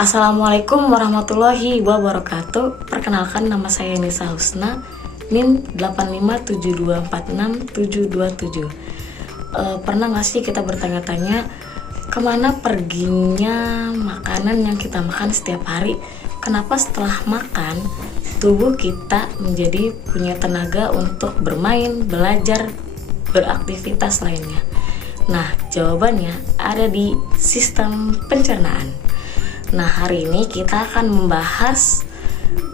Assalamualaikum warahmatullahi wabarakatuh. Perkenalkan, nama saya Nisa Husna, NIM 8572467727. Pernah gak sih kita bertanya-tanya kemana perginya makanan yang kita makan setiap hari? Kenapa setelah makan tubuh kita menjadi punya tenaga untuk bermain, belajar, beraktivitas lainnya? Nah, jawabannya ada di sistem pencernaan. Nah, hari ini kita akan membahas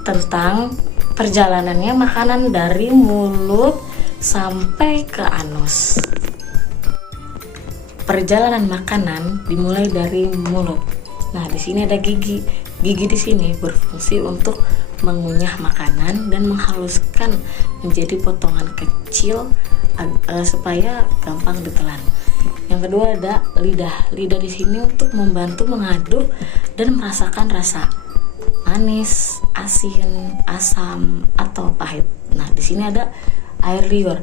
tentang perjalanannya makanan dari mulut sampai ke anus. Perjalanan makanan dimulai dari mulut. Nah, di sini ada gigi. Gigi di sini berfungsi untuk mengunyah makanan dan menghaluskan menjadi potongan kecil supaya gampang ditelan. Yang kedua ada lidah. Lidah di sini untuk membantu mengaduk dan merasakan rasa manis, asin, asam atau pahit. Nah, di sini ada air liur.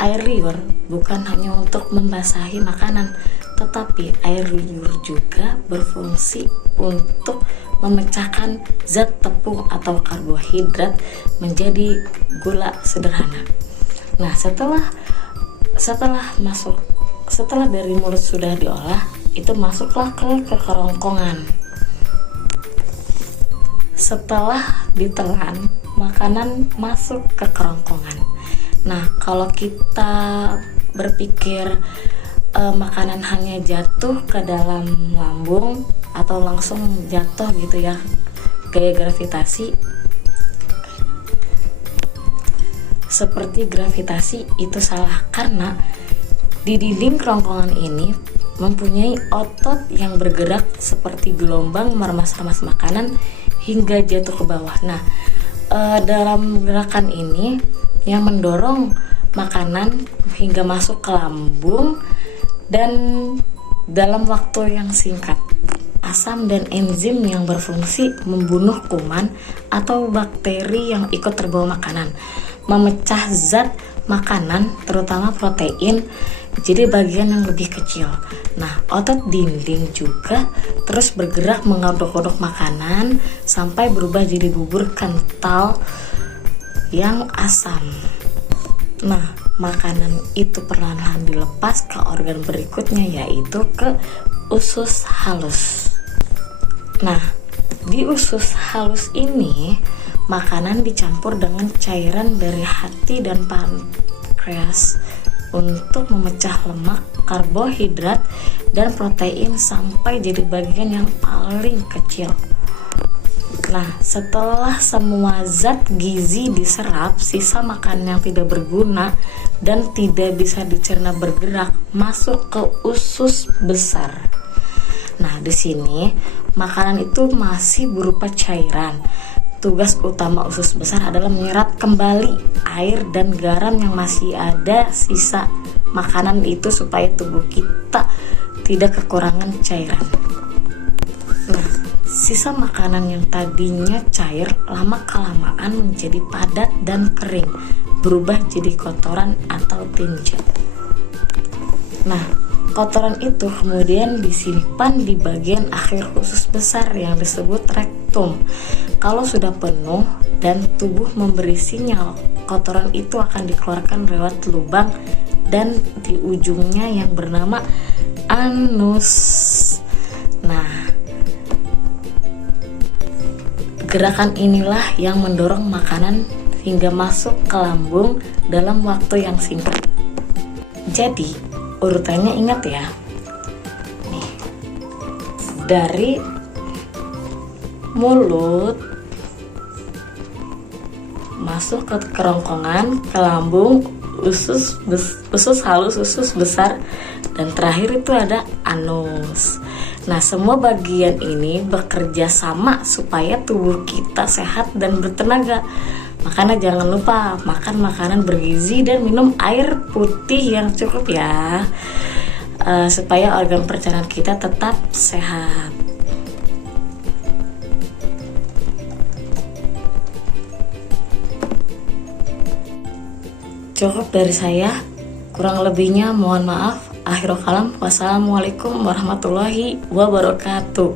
Air liur bukan hanya untuk membasahi makanan, tetapi air liur juga berfungsi untuk memecahkan zat tepung atau karbohidrat menjadi gula sederhana. Nah, setelah dari mulut sudah diolah, itu masuklah ke kerongkongan. Setelah ditelan, makanan masuk ke kerongkongan. Nah, kalau kita berpikir makanan hanya jatuh ke dalam lambung atau langsung jatuh gitu ya, gaya gravitasi, seperti gravitasi, itu salah, karena di dinding kerongkongan ini mempunyai otot yang bergerak seperti gelombang meremas-remas makanan hingga jatuh ke bawah. Nah, dalam gerakan ini yang mendorong makanan hingga masuk ke lambung dan dalam waktu yang singkat. Asam dan enzim yang berfungsi membunuh kuman atau bakteri yang ikut terbawa makanan, memecah zat makanan terutama protein jadi bagian yang lebih kecil. Nah, otot dinding juga terus bergerak mengodok-odok makanan sampai berubah jadi bubur kental yang asam. Nah, makanan itu perlahan-lahan dilepas ke organ berikutnya, yaitu ke usus halus. Nah, di usus halus ini makanan dicampur dengan cairan dari hati dan pankreas untuk memecah lemak, karbohidrat, dan protein sampai jadi bagian yang paling kecil. Nah, setelah semua zat gizi diserap, sisa makanan yang tidak berguna dan tidak bisa dicerna bergerak masuk ke usus besar. Nah, di sini makanan itu masih berupa cairan. Tugas utama usus besar adalah menyerap kembali air dan garam yang masih ada sisa makanan itu supaya tubuh kita tidak kekurangan cairan. Nah, sisa makanan yang tadinya cair lama-kelamaan menjadi padat dan kering, berubah jadi kotoran atau tinja. Nah, kotoran itu kemudian disimpan di bagian akhir usus besar yang disebut rektum. Kalau sudah penuh dan tubuh memberi sinyal, kotoran itu akan dikeluarkan lewat lubang dan di ujungnya yang bernama anus. Nah, gerakan inilah yang mendorong makanan hingga masuk ke lambung dalam waktu yang singkat. Jadi, urutannya ingat ya. Nih, dari mulut masuk ke kerongkongan, ke lambung, usus halus, usus besar, dan terakhir itu ada anus. Nah, semua bagian ini bekerja sama supaya tubuh kita sehat dan bertenaga. Makanya jangan lupa makan makanan bergizi dan minum air putih yang cukup ya, supaya organ pencernaan kita tetap sehat. Cukup dari saya, kurang lebihnya mohon maaf. Akhirul kalam, wassalamualaikum warahmatullahi wabarakatuh.